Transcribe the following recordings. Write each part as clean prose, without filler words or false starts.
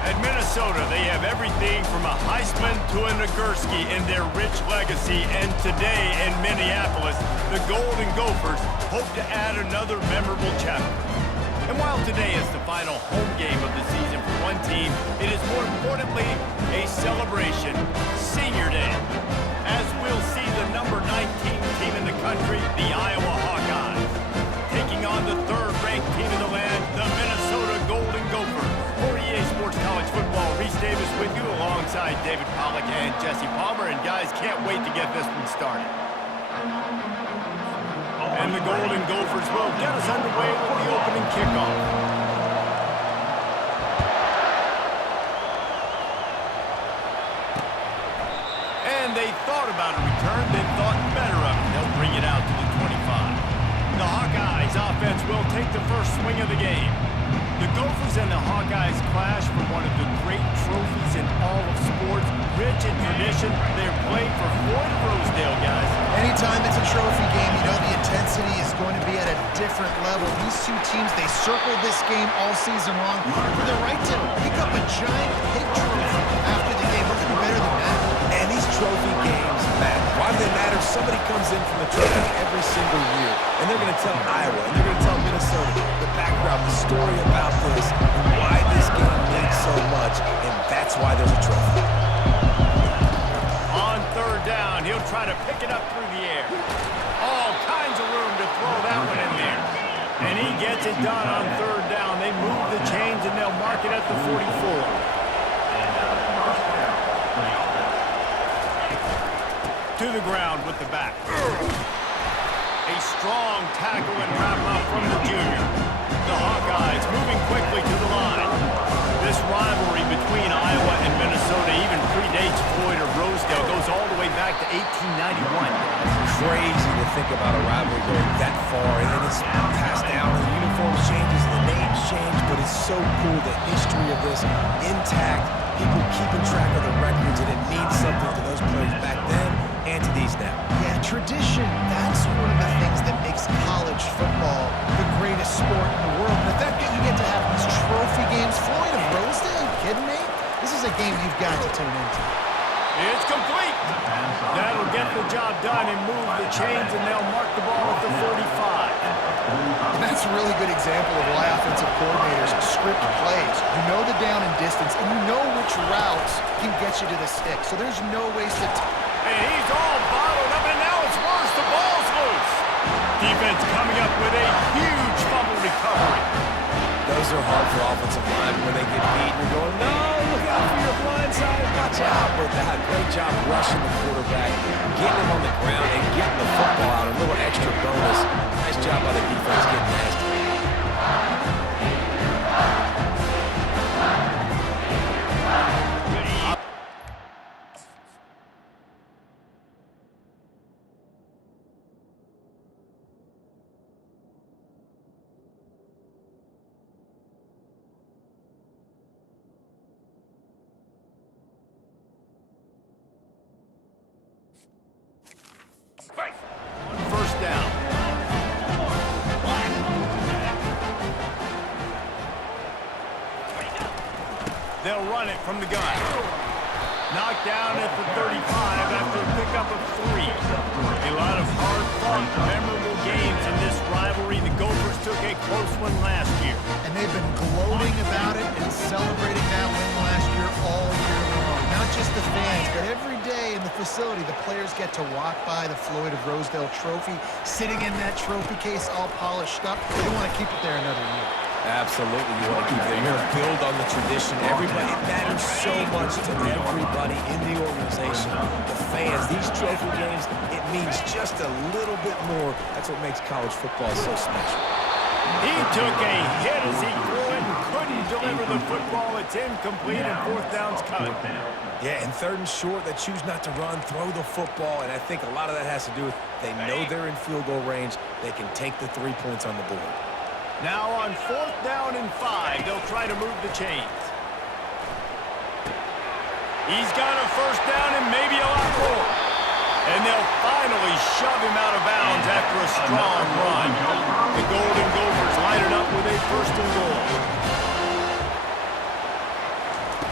At Minnesota, they have everything from a Heisman to a Nagurski in their rich legacy, and today in Minneapolis, the Golden Gophers hope to add another memorable chapter. And while today is the final home game of the season for one team, it is more importantly a celebration, Senior Day, as we'll see the number 19 team in the country, the Iowa Hawkeyes, taking on the third-ranked team in the land, the Minnesota Golden Gophers. For EA Sports College Football, Reese Davis with you alongside David Pollack and Jesse Palmer. And guys, can't wait to get this one started. And the Golden Gophers will get us underway with the opening kickoff. And they thought about a return, then thought better of it. They'll bring it out to the 25. The Hawkeyes offense will take the first swing of the game. The Gophers and the Hawkeyes clash for one of the great trophies in all of sports. Rich in tradition, they're playing for Floyd of Rosedale, guys. Anytime it's a trophy game, you know the intensity is going to be at a different level. These two teams, they circled this game all season long for the right to pick up a giant pig trophy after the game. What could be better than that? And these trophy games matter. Why do they matter? Somebody comes in from the trophy every single year, and they're going to tell Iowa, and they're going to tell Minnesota the background, the story about this, and why this game means so much, and that's why there's a trophy. On third down, he'll try to pick it up through the air. All kinds of room to throw that one in there. And he gets it done on third down. They move the chains, and they'll mark it at the 44. To the ground with the back. A strong tackle and wrap-up from the junior. The Hawkeyes moving quickly to the line. This rivalry between Iowa and Minnesota even predates Floyd of Rosedale. Goes all the way back to 1891. Crazy to think about a rivalry going that far, and it's passed down, and the uniforms changes, the names change, but it's so cool, the history of this intact, people keeping track of the records, and it means something to those players back then and to these now. Yeah, tradition, that's one of the things that makes college football the greatest sport in the world. And the fact that you get to have these trophy games, Floyd of Rosedale, you kidding me? This is a game you've got to tune into. It's complete. That'll get the job done and move the chains, and they'll mark the ball at the 45. That's a really good example of why offensive coordinators script plays. You know the down and distance, and you know which routes can get you to the stick. So there's no wasted time. And he's all bottled up, and now it's worse. The ball's loose. Defense coming up with a huge fumble recovery. Those are hard for offensive line when they get beat. You're going, no, look out for your blind side. Watch out. But that great job rushing the quarterback, getting him on the ground, and getting the football out. A little extra bonus. Nice job by the defense getting nasty. First down. They'll run it from the gun. Knocked down at the 35 after a pickup of 3. A lot of hard-fought, memorable games in this rivalry. The Gophers took a close one last year. And they've been gloating about it and celebrating that win last year all year long. Not just the fans, but every day in the facility, the players get to walk by the Floyd of Rosedale trophy, sitting in that trophy case all polished up. They want to keep it there another year. Absolutely, you want to keep it. You're going to build on the tradition. Everybody, it matters so much to everybody in the organization. The fans, these trophy games, it means just a little bit more. That's what makes college football so special. He took a hit as he threw it and couldn't deliver the football. It's incomplete, and fourth down's coming. Yeah, and third and short, they choose not to run, throw the football, and I think a lot of that has to do with they know they're in field goal range. They can take the 3 points on the board. Now on fourth down and 5, they'll try to move the chains. He's got a first down and maybe a lot more. And they'll finally shove him out of bounds after a strong run. The Golden Gophers line it up with a first and goal.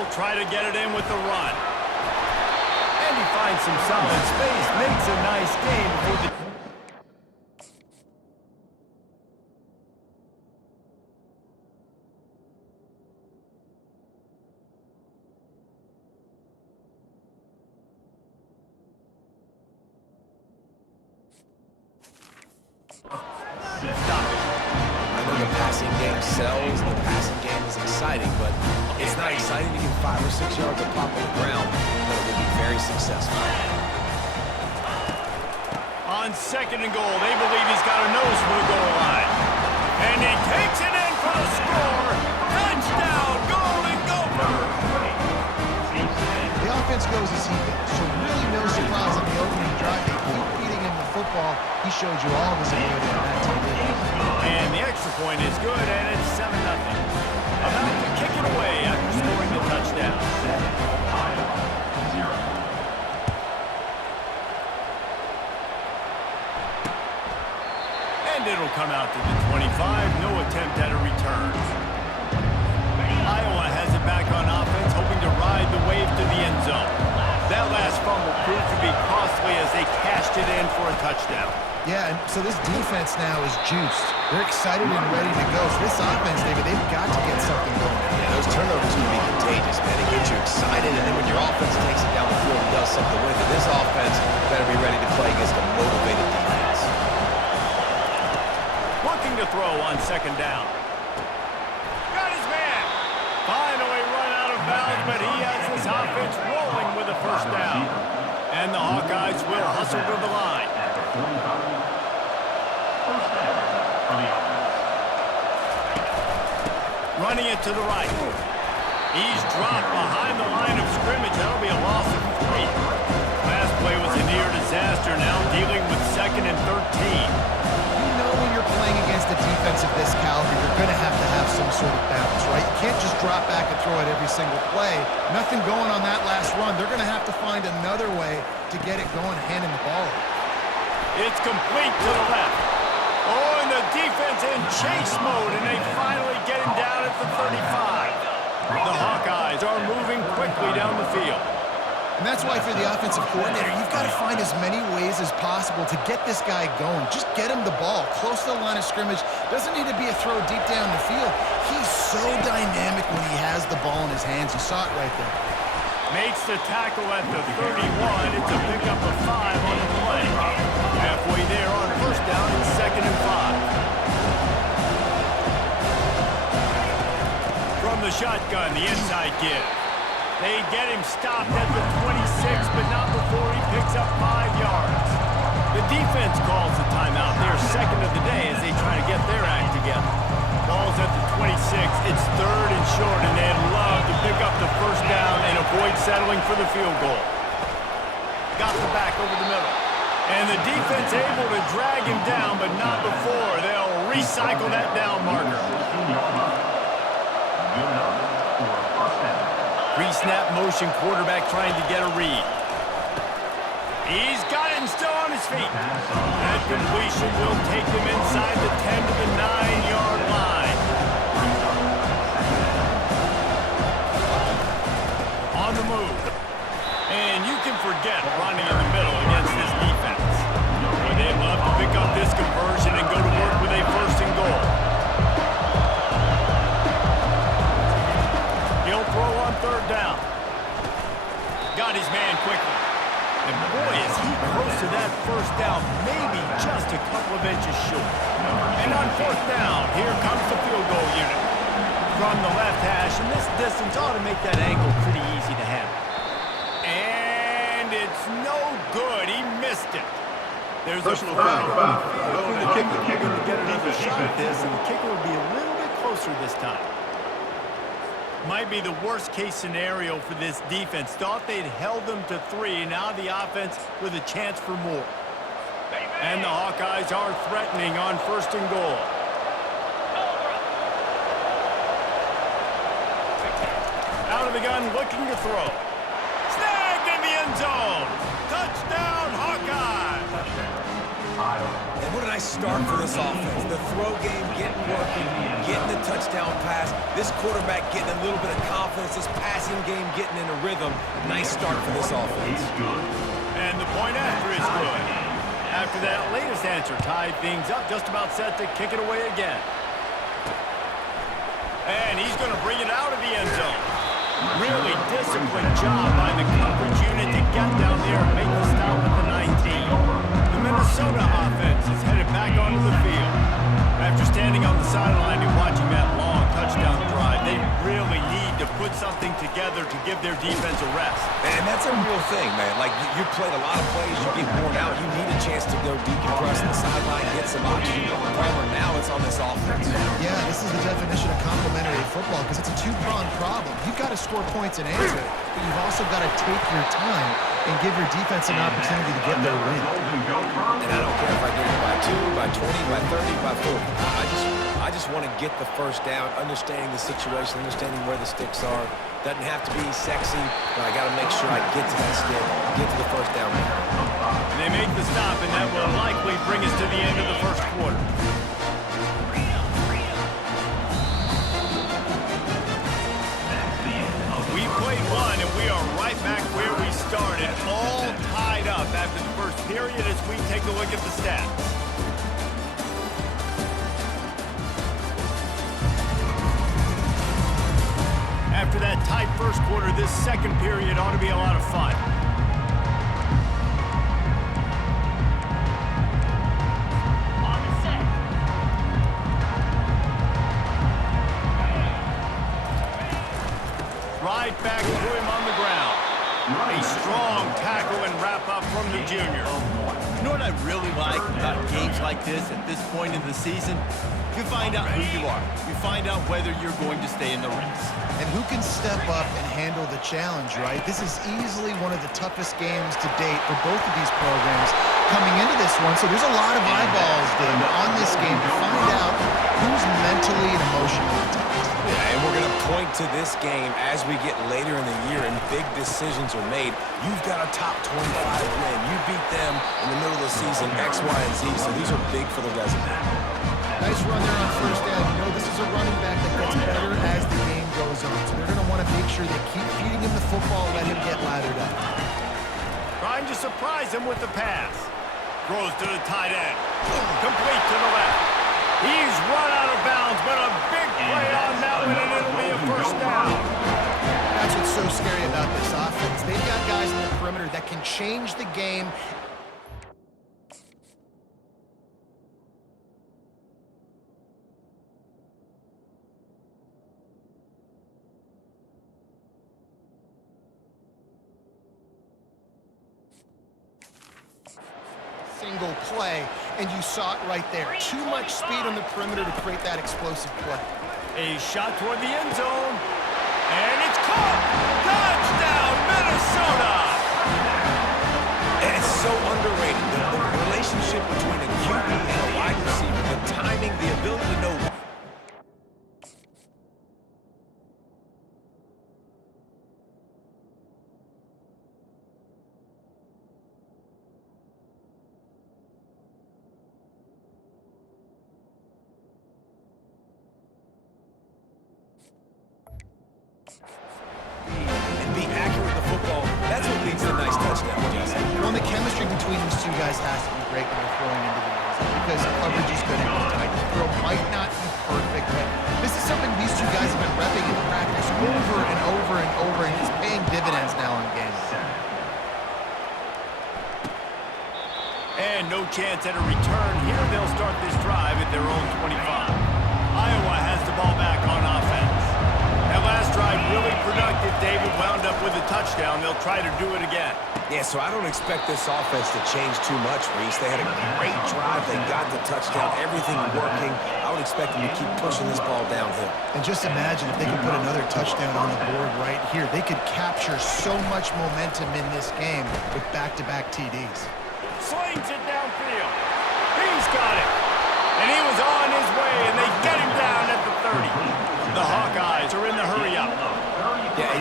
will try to get it in with the run. And he finds some solid space, makes a nice gain before the... Stop it. I know the passing game sells, the passing game is exciting, but it's not exciting to get 5 or 6 yards of pop on the ground, but it will be very successful. On 2nd and goal, they believe he's got a nose for the goal line. And he takes it in for the score. Touchdown, Golden Gopher! The offense goes as he goes, so really no surprise on the opening drive. They keep feeding him the football. He showed you all of his ability on that TV. And the extra point is good, and it's 7-0. About to kick it away after scoring the touchdown. And it'll come out to the 25. No attempt at a return. Iowa has it back on offense, hoping to ride the wave to the end zone. That last fumble proved to be costly as they cashed it in for a touchdown. Yeah, and so this defense now is juiced. They're excited and ready to go. So this offense, David, they've got to get something going. Yeah, those turnovers can be contagious, man. It gets you excited, and then when your offense takes it down the field and does something with it, this offense better be ready to play against a motivated defense. Looking to throw on 2nd down. Got his man. Finally run out of bounds, but he has his offense rolling with a 1st down. And the Hawkeyes will hustle to the line. Running it to the right. He's dropped behind the line of scrimmage. That'll be a loss of 3. Last play was a near disaster. Now dealing with 2nd and 13. You know when you're playing against a defense of this caliber, you're going to have some sort of balance, right? You can't just drop back and throw it every single play. Nothing going on that last run. They're going to have to find another way to get it going, handing the ball over. It's complete to the left. Oh, and the defense in chase mode, and they finally get him down at the 35. The Hawkeyes are moving quickly down the field. And that's why for the offensive coordinator, you've got to find as many ways as possible to get this guy going. Just get him the ball close to the line of scrimmage. Doesn't need to be a throw deep down the field. He's so dynamic when he has the ball in his hands. You saw it right there. Makes the tackle at the 31. It's a pickup of 5 on the play. Halfway there on 1st down and 2nd and 5. From the shotgun, the inside give. They get him stopped at the 26, but not before he picks up 5 yards. The defense calls the timeout. They're 2nd of the day as they try to get their act together. Ball's at the 26. It's 3rd and short, and they'd love to pick up the 1st down and avoid settling for the field goal. Got the back over the middle. And the defense able to drag him down, but not before they'll recycle that down marker. Pre-snap motion, quarterback trying to get a read. He's got him still on his feet. That completion will take him inside the 10 to the 9-yard line. On the move. And you can forget running in the middle against this defense. But they'd love to pick up this conversion and go to work with a 1st and goal. He'll throw on 3rd down. Got his man quickly. And boy, is he close to that 1st down, maybe just a couple of inches short. And on 4th down, here comes the field goal unit. From the left hash, and this distance ought to make that angle pretty easy to handle. And it's no good. He missed it. There's Personal a foul. Going to get another shot at this, and the kicker will be a little bit closer this time. Might be the worst-case scenario for this defense. Thought they'd held them to 3. Now the offense with a chance for more. And the Hawkeyes are threatening on 1st and goal. Out of the gun, looking to throw. Snagged in the end zone. Touchdown, Hawkeyes! And what did nice start for this offense. The throw game getting working, getting the touchdown pass. This quarterback getting a little bit of confidence. This passing game getting in a rhythm. Nice start for this offense. And the point after is good. After that latest answer tied things up, just about set to kick it away again. And he's going to bring it out of the end zone. Really disciplined job by the coverage unit to get down there and make the stop at the 19. The Minnesota offense is headed back onto the field. After standing on the sideline and watching that long touchdown drive, they really need to put something together to give their defense a rest. And that's a real thing, man. Like, you played a lot of plays, you get worn out, you need a chance to go decompress on the sideline, get some oxygen. Problem now it's on this offense. Yeah, this is the definition of complementary football because it's a two-pronged problem. You've got to score points and answer, but you've also got to take your time and give your defense an opportunity to get their win. And I don't care if I get it by 2, by 20, by 30, by 40. I just want to get the first down, understanding the situation, understanding where the sticks are. Doesn't have to be sexy, but I got to make sure I get to that stick, get to the first down. They make the stop, and that will likely bring us to the end of the first quarter. We played one, and we are right back where we started, all tied up after the first period as we take a look at the stats. After that tight first quarter, this second period ought to be a lot of fun. Right back to him on the ground. A strong tackle and wrap up from the junior. You know what I really like about games like this at this point in the season? You find out who you are. You find out whether you're going to stay in the race. And who can step up and handle the challenge, right? This is easily one of the toughest games to date for both of these programs coming into this one. So there's a lot of eyeballs, David, on this game to find out who's mentally and emotionally attacked. Yeah, and we're going to point to this game as we get later in the year and big decisions are made. You've got a top 25 win. You beat them in the middle of the season, X, Y, and Z, so these are big for the resume. Nice run there on first down. You know this is a running back that gets better as the game goes on. So they're going to want to make sure they keep feeding him the football, let him get lathered up. Trying to surprise him with the pass. Throws to the tight end. Complete to the left. He's run out of bounds, but a big play on that one, and it'll be a first down. That's what's so scary about this offense. They've got guys in the perimeter that can change the game. Single play, and you saw it right there. Too much speed on the perimeter to create that explosive play. A shot toward the end zone, and it's caught! Touchdown, Minnesota! And it's so underrated. The relationship between a QB and a wide receiver, the timing, the ability to know. And be accurate with the football. That's what leads to a nice touchdown, Jesse. Well, the chemistry between these two guys has to be great when they're throwing into the end zone because coverage is going to be tight. The throw might not be perfect, but this is something these two guys have been repping in practice over and over and over, and it's paying dividends now in games. And no chance at a return here. They'll start this drive at their own 25. Iowa has the ball back on offense. That last drive really productive. David wound up with a touchdown. They'll try to do it again. Yeah, so I don't expect this offense to change too much, Reese. They had a great drive. They got the touchdown. Everything working. I would expect them to keep pushing this ball downhill. And just imagine if they could put another touchdown on the board right here. They could capture so much momentum in this game with back-to-back TDs. Slings it downfield. He's got it. And he was on his way, and they get him down at the 30. The Hawkeyes are in the hurry-up. Yeah, and you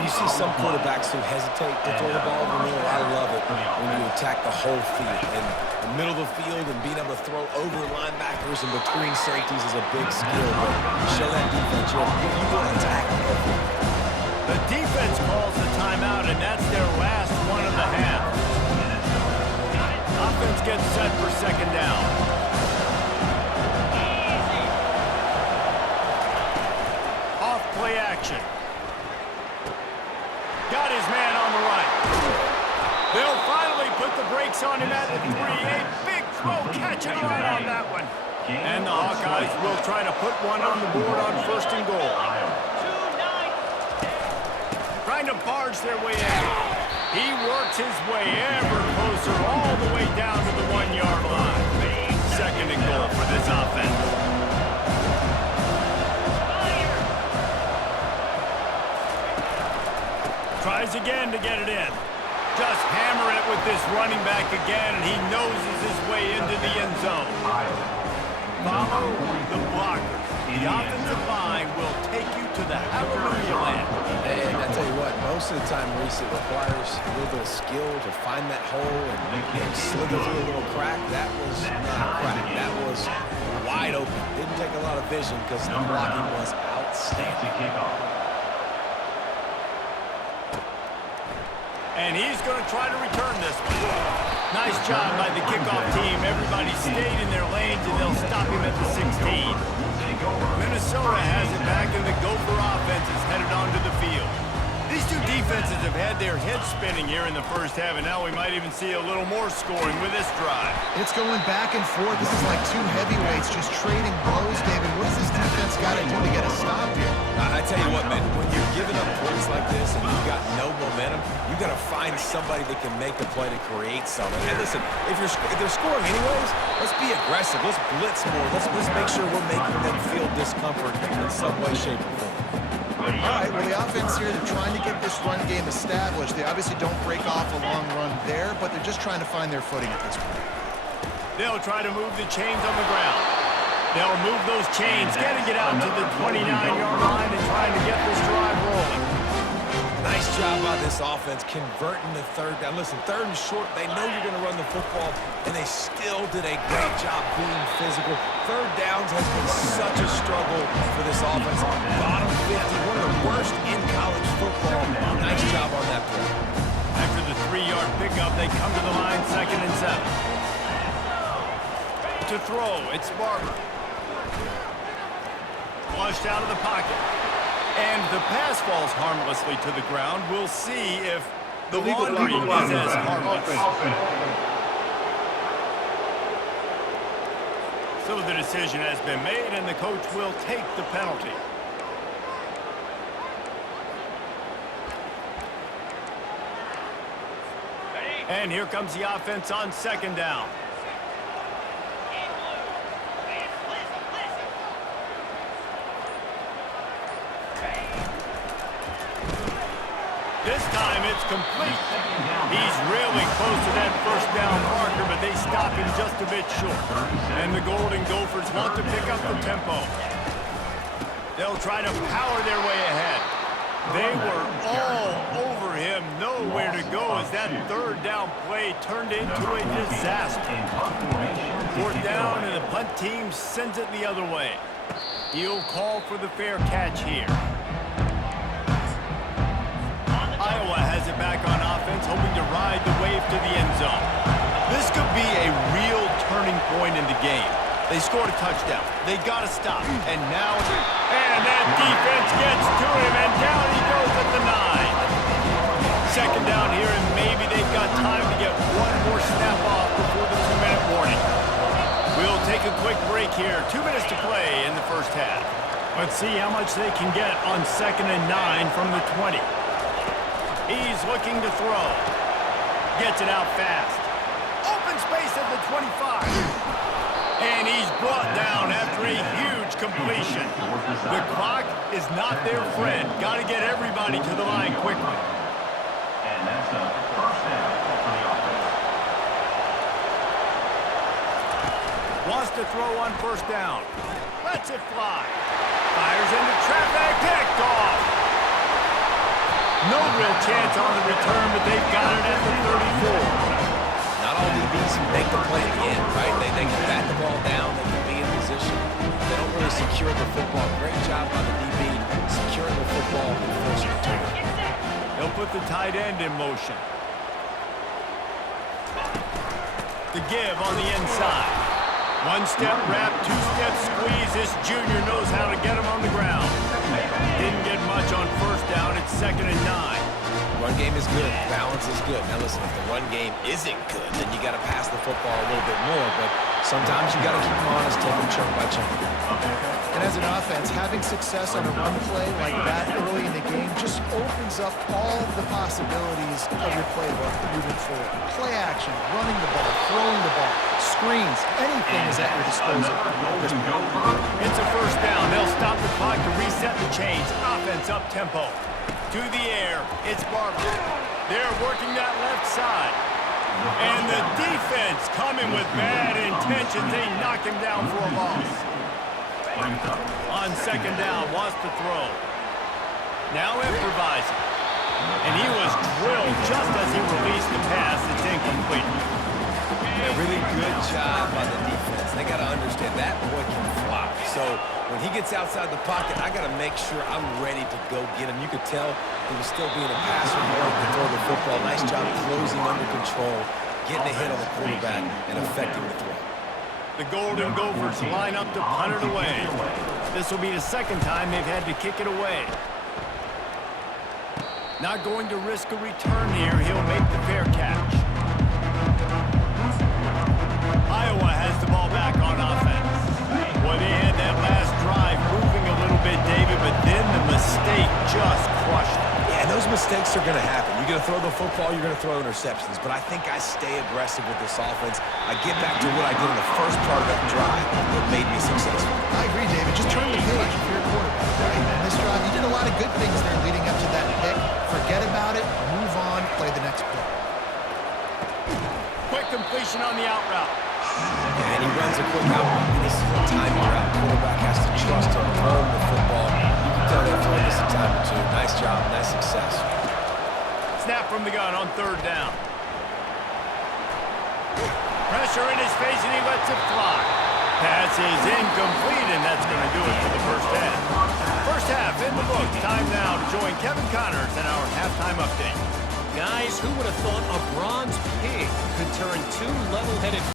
see some quarterbacks who hesitate to throw the ball over the middle. I love it when you attack the whole field. And the middle of the field and being able to throw over linebackers and between safeties is a big skill. But show that defense, you want to attack everything. The defense calls the timeout, and that's their last one of the half. Offense gets set for second down. Off play action. Got his man on the right. They'll finally put the brakes on him at the 3. A big throw, catching right on that one. And the Hawkeyes will try to put one on the board on 1st and goal. Trying to barge their way in. He works his way ever closer all the way down to the 1-yard line. 2nd and goal for this offense. Tries again to get it in. Just hammer it with this running back again, and he noses his way into the end zone. Follow the blockers. The offensive line will take you to the hallelujah land. And I tell you what, most of the time, Reese, it requires a little bit of skill to find that hole and slither through a little crack. That was not a crack. That was wide open. Didn't take a lot of vision because the blocking was outstanding. And he's going to try to return this one. Nice job by the kickoff team. Everybody stayed in their lanes, and they'll stop him at the 16. Minnesota has it back, and the Gopher offense is headed onto the field. These two defenses have had their heads spinning here in the first half, and now we might even see a little more scoring with this drive. It's going back and forth. This is like two heavyweights just trading blows, David. What does this defense got to do to get a stop here? I tell you what, man, when you're giving up points like this and you've got no momentum, you got to find somebody that can make the play to create something. And listen, if they're scoring anyways, let's be aggressive. Let's blitz more. Let's make sure we're making them feel discomfort in some way, shape, or form. All right, well, the offense here, they're trying to get this run game established. They obviously don't break off a long run there, but they're just trying to find their footing at this point. They'll try to move the chains on the ground. They'll move those chains, getting it out to the 29-yard line and trying to get this drive rolling. Nice job by this offense converting the 3rd down. Listen, 3rd and short, they know you're going to run the football, and they still did a great job being physical. 3rd downs has been such a struggle for this offense. Bottom 50, one of the worst in college football. Nice job on that play. After the 3-yard pickup, they come to the line 2nd and 7. To throw, it's Barber. Flushed out of the pocket. And the pass falls harmlessly to the ground. We'll see if the laundry is as harmless. So the decision has been made, and the coach will take the penalty. And here comes the offense on 2nd down. This time it's complete. He's really close to that 1st down marker, but they stop him just a bit short. And the Golden Gophers want to pick up the tempo. They'll try to power their way ahead. They were all over him, nowhere to go as that 3rd down play turned into a disaster. 4th down, and the punt team sends it the other way. He'll call for the fair catch here. Iowa has it back on offense, hoping to ride the wave to the end zone. This could be a real turning point in the game. They scored a touchdown. They got to stop. And now, and that defense gets to him, and down he goes at the 9. 2nd down here, and maybe they've got time to get one more snap off before the 2-minute warning. We'll take a quick break here. 2 minutes to play in the first half. Let's see how much they can get on 2nd and 9 from the 20. He's looking to throw. Gets it out fast. Open space at the 25. And he's brought down after a huge completion. The clock is not their friend. Got to get everybody to the line quickly. And that's a 1st down for the offense. Wants to throw on 1st down. Lets it fly. Fires into traffic. Picked off. No real chance on the return, but they've got it at the 34. Not all DBs make the play at the end, right? They can bat the ball down, they can be in position. They don't really secure the football. Great job by the DB securing the football and forcing the turnover. They'll put the tight end in motion. The give on the inside. One-step wrap, two-step squeeze. This junior knows how to get him on the ground. Didn't get much on first down. It's 2nd and 9. Run game is good. Balance is good. Now listen, if the run game isn't good, then you got to pass the football a little bit more. But sometimes you got to keep them honest, take them chunk by chunk. And as an offense, having success on a run play like that early in the game just opens up all of the possibilities of your playbook moving forward. Play action, running the ball, throwing the ball, screens, anything is at your disposal. It's a first down. They'll stop the clock to reset the chains. Offense up tempo. To the air, it's Barber. They're working that left side. And the defense coming with bad intentions. They knock him down for a loss. On 2nd down, wants to throw. Now improvising. And he was drilled just as he released the pass. It's incomplete. A really good job by the defense. They got to understand that boy can fly. So when he gets outside the pocket, I got to make sure I'm ready to go get him. You could tell he was still being a passer, wanting to throw the football. Nice job closing under control, getting a hit on the quarterback, and affecting the throw. The Golden Gophers line up to punt it away. This will be the 2nd time they've had to kick it away. Not going to risk a return here. He'll make the fair catch. Iowa has the ball back on offense. Well, they had that last drive moving a little bit, David, but then the mistake just crushed them. Yeah, and those mistakes are going to happen. You're going to throw the football, you're going to throw interceptions. But I think I stay aggressive with this offense. I get back to what I did in the first part of that drive that made me successful. I agree, David. Just turn the page if you're a quarterback, right? In this drive, you did a lot of good things there leading up to that pick. Forget about it, move on, play the next play. Quick completion on the out route. And he runs a quick out. This is a timing route. Quarterback has to trust him, home the football. You can tell they're throwing this a time or two. Nice job, nice success. Snap from the gun on 3rd down. Pressure in his face, and he lets it fly. Pass is incomplete, and that's going to do it for the first half. First half in the books. Time now to join Kevin Connors in our halftime update. Guys, who would have thought a bronze pig could turn two level-headed